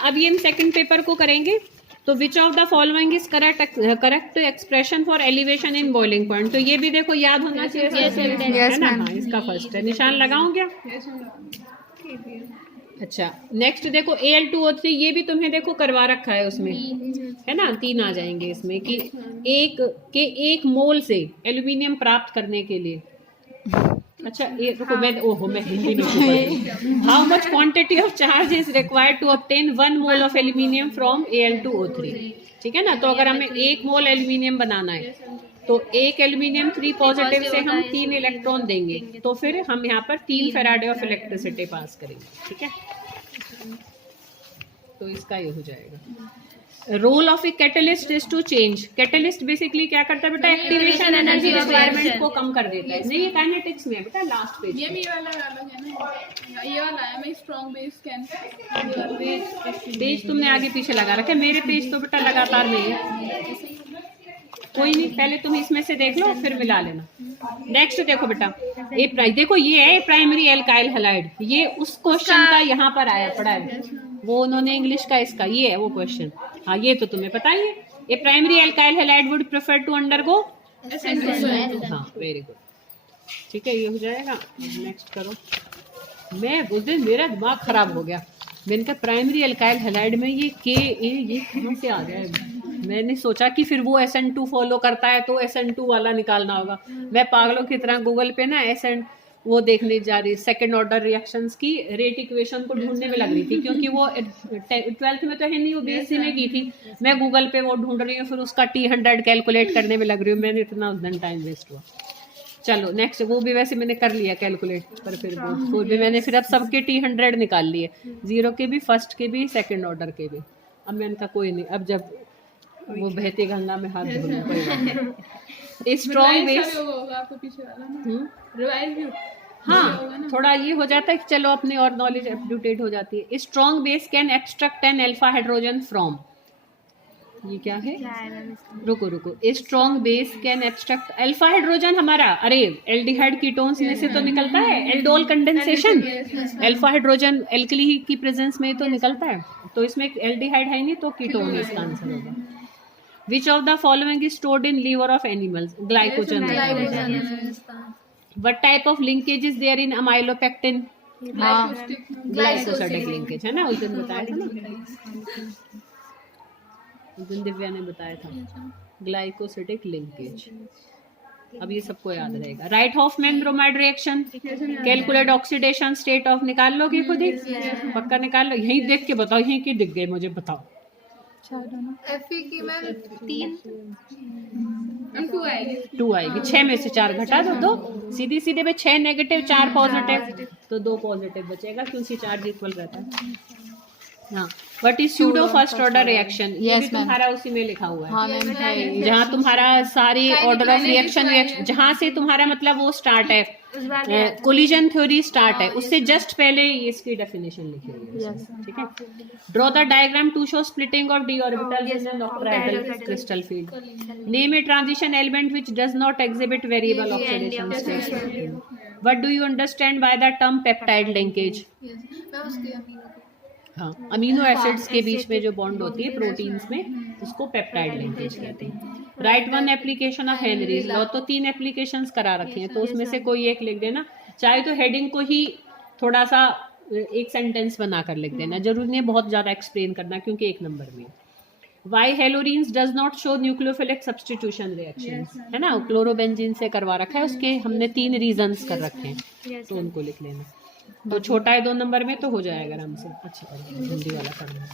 अब ये हम सेकंड पेपर को करेंगे। तो which of the following is correct expression for elevation in boiling point. तो ये भी देखो याद होना चाहिए है ना। हाँ, इसका फर्स्ट है, निशान लगाऊं क्या? अच्छा, नेक्स्ट देखो Al2O3, ये भी तुम्हें देखो करवा रखा है उसमें, है ना। 3 आ जाएंगे इसमें कि एक मोल से एल्यूमिनियम प्राप्त करने के लिए। अच्छा, ये रुको, मैं हिंदी में how much quantity of charge is required to obtain 1 mole of aluminium from Al2O3। ठीक है ना। तो अगर हमें 1 मोल एल्यूमिनियम बनाना है तो एक एल्यूमिनियम 3 पॉजिटिव से हम 3 इलेक्ट्रॉन देंगे, तो फिर हम यहाँ पर 3 फैराडे ऑफ इलेक्ट्रिसिटी पास करेंगे। ठीक है, तो इसका ये हो जाएगा। Role of a catalyst is to change. Catalyst basically क्या करता है बेटा? एक्टिवेशन एनर्जी रिक्वायरमेंट को कम कर देता है। नहीं, ये काइनेटिक्स में है बेटा, लास्ट पेज। ये वाला है ना, ये वाला है। मैं स्ट्रांग बेस कैन पेज तुमने आगे पीछे लगा रखा है, मेरे पेज तो बेटा लगातार नहीं है। कोई नहीं, पहले तुम इसमें से देख लो फिर मिला लेना। नेक्स्ट देखो बेटा, देखो ये है प्राइमरी एल्काइल हैलाइड। ये उस क्वेश्चन का यहाँ पर आया पड़ा है, वो उन्होंने इंग्लिश का इसका ये है वो क्वेश्चन। हाँ, ये तो तुम्हें पता ही है। A primary alkyl halide would prefer to undergo. हाँ, वेरी गुड। ठीक है, ये हो जाएगा। नेक्स्ट करो। मैं उस दिन मेरा दिमाग खराब हो गया, मैंने कहा प्राइमरी एल्काइल हैलाइड में ये कहाँ से आ गया है। मैंने सोचा कि फिर वो SN2 फॉलो करता है तो SN2 वाला निकालना होगा। मैं पागलों की तरह गूगल पे ना SN वो देखने जा रही, सेकंड ऑर्डर रिएक्शंस की रेट इक्वेशन को ढूंढने में लग रही थी, क्योंकि वो 12th में तो है नहीं, वो BSc में की थी। मैं गूगल पे वो ढूंढ रही हूँ, फिर उसका T100 कैलकुलेट करने में लग रही हूँ। मैंने इतना उस दिन टाइम वेस्ट हुआ। चलो नेक्स्ट, वो भी वैसे मैंने कर लिया कैलकुलेट, पर फिर वो भी मैंने फिर अब सबके T100 निकाल लिए, 0 के भी, फर्स्ट के भी, सेकंड ऑर्डर के भी। अब मैंने कहा कोई नहीं, अब जब वो बहती गंगा में हाथ धोना पड़ेगा। स्ट्रॉन्ग बेस आपको पीछे वाला ना रिवाइज भी। हाँ, थोड़ा ये हो जाता है कि चलो अपनी और नॉलेज अपडेटेड हो जाती है। Strong base can extract an alpha hydrogen from. ये क्या है? रुको, strong base can extract alpha hydrogen. हमारा अरे एल्डिहाइड कीटोन्स में से तो निकलता है, aldol condensation. Alpha hydrogen alkali की प्रेजेंस में तो निकलता है, तो इसमें एल्डिहाइड है नहीं, तो कीटोन इसका आंसर होगा। Which of the following is stored in liver of animals? Glycogen. What type of linkage is there in amylopectin? Glycosidic linkage है ना, उस दिन बताया था ना, उस दिन दिव्या ने बताया था ग्लाइकोसाइडिक लिंकेज। अब ये सबको याद रहेगा। Right Hoffmann bromide reaction, calculate oxidation state of, निकाल लोगे खुद ही, पक्का निकाल लो। यहीं देख के बताओ, यहीं की दिख गए मुझे, बताओ। Fe की मैम 3 2 आएगी। 6 में से 4 घटा दो, 2 सीधे में 6 नेगेटिव 4 पॉजिटिव, तो 2 पॉजिटिव बचेगा, क्योंकि चार्ज इक्वल रहता है। हाँ, but is pseudo first order reaction, ये भी तुम्हारा उसी में लिखा हुआ है, जहाँ तुम्हारा सारी ऑर्डर ऑफ रिएक्शन जहाँ से तुम्हारा मतलब वो स्टार्ट है, कोलिजन थ्योरी स्टार्ट है, उससे जस्ट पहले इसकी डेफिनेशन लिखी हुई है। ठीक है, draw the diagram to show splitting of d orbital in an octahedral crystal field. Name a transition element which does not exhibit variable oxidation state. What do you understand by the term peptide linkage? हाँ, amino acids के बीच में जो bond होती है proteins में, उसको peptide linkage कहते हैं। Right one application of Henry's law. तो 3 एप्लीकेशंस करा रखी हैं, तो उसमें से कोई एक लिख देना, चाहे तो हेडिंग को ही थोड़ा सा एक सेंटेंस बनाकर लिख देना, जरूरी नहीं बहुत ज्यादा एक्सप्लेन करना, क्योंकि 1 नंबर में। Why halogens does not show nucleophilic substitution reactions, है ना, क्लोरोबेंजीन से करवा रखा है, उसके हमने 3 रीजंस कर रखे हैं, तो उनको लिख लेना। तो छोटा है 2 नंबर में, तो हो जाएगा आराम से। अच्छा, हिंदी वाला करना,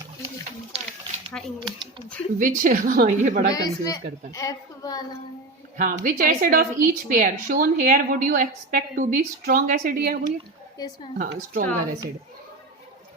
विच, हाँ ये बड़ा कंफ्यूज करता है। हाँ, which acid of each pair shown here would you expect to be strong acid? ये हो गया, हाँ स्ट्रॉन्गर एसिड।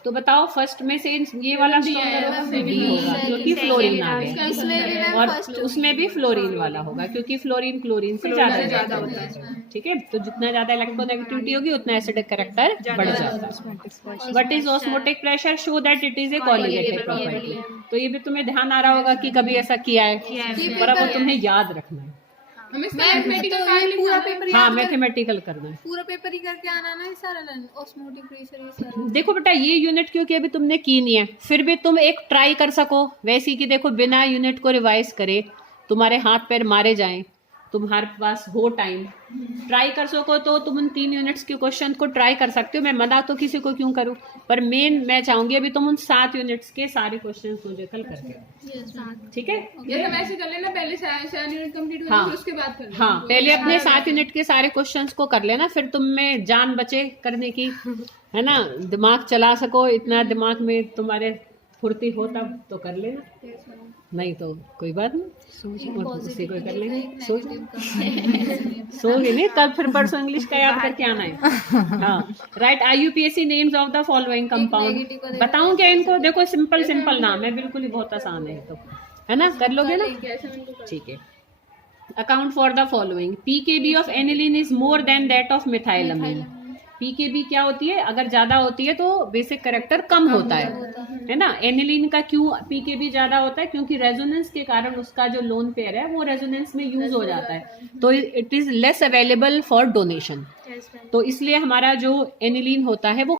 तो बताओ फर्स्ट में से ये वाला स्ट्रॉन्गर होगा, डी होगा, क्योंकि फ्लोरीन आ गया, और उसमें भी फ्लोरीन वाला होगा, क्योंकि फ्लोरीन क्लोरीन से ज्यादा होता है। ठीक है, तो जितना ज्यादा इलेक्ट्रोनेगेटिविटी होगी उतना एसिडिक कैरेक्टर बढ़ जाता है। What is osmotic pressure? Show that it is a colligative property. तो ये भी तुम्हें ध्यान आ रहा होगा कि कभी ऐसा किया है, पर अब तुम्हें याद रखना है। हमें मैथमेटिकल पार्ट पूरा लिखना पेपर हाँ मैथमेटिकल करना है। पूरा पेपर ही करके आना ना, ये सारा ऑस्मोटिक प्रेशर ये सारा। देखो बेटा ये यूनिट क्योंकि अभी तुमने की नहीं है, फिर भी तुम एक ट्राई कर सको वैसी कि देखो बिना यूनिट को रिवाइज करे तुम्हारे हाथ पैर मारे जाएं, तुम्हारे पास हो टाइम, ट्राई कर सको तो तुम उन 3 यूनिट्स के क्वेश्चन को ट्राई कर सकते हो। मैं मना तो किसी को क्यों करूं, पर मेन मैं चाहूंगी अभी तुम उन 7 यूनिट्स के सारे क्वेश्चन मुझे कल करके, ठीक है। ये हम ऐसे कर लेना, पहले 7 यूनिट कंप्लीट हो हाँ। जाए, फिर उसके बाद कर लेना। हाँ पहले अपने 7 यूनिट के सारे क्वेश्चंस को कर लेना, फिर तुम में जान बचे करने की, है ना, दिमाग चला सको, इतना दिमाग में तुम्हारे फुर्ती हो तब तो कर लेना, नहीं तो कोई बात नहीं, उसी को कर लेंगे। सोगे नहीं तब फिर परसों इंग्लिश का याद करके आना है। हाँ right, IUPAC names of the following compound बताऊं क्या इनको, देखो सिंपल सिंपल नाम है, बिल्कुल ही बहुत आसान है तो, है ना, कर लोगे ना, ठीक है। Account for the following, PKB of aniline is more than that of methylamine. PKB क्या होती है, अगर ज्यादा होती है तो बेसिक कैरेक्टर कम होता है ना। एनिलीन का क्यों PKB ज्यादा होता है, क्योंकि रेजोनेंस के कारण उसका जो लोन पेयर है वो रेजोनेंस में यूज हो जाता है, तो it is less available for donation, तो इसलिए हमारा जो एनिलीन होता है वो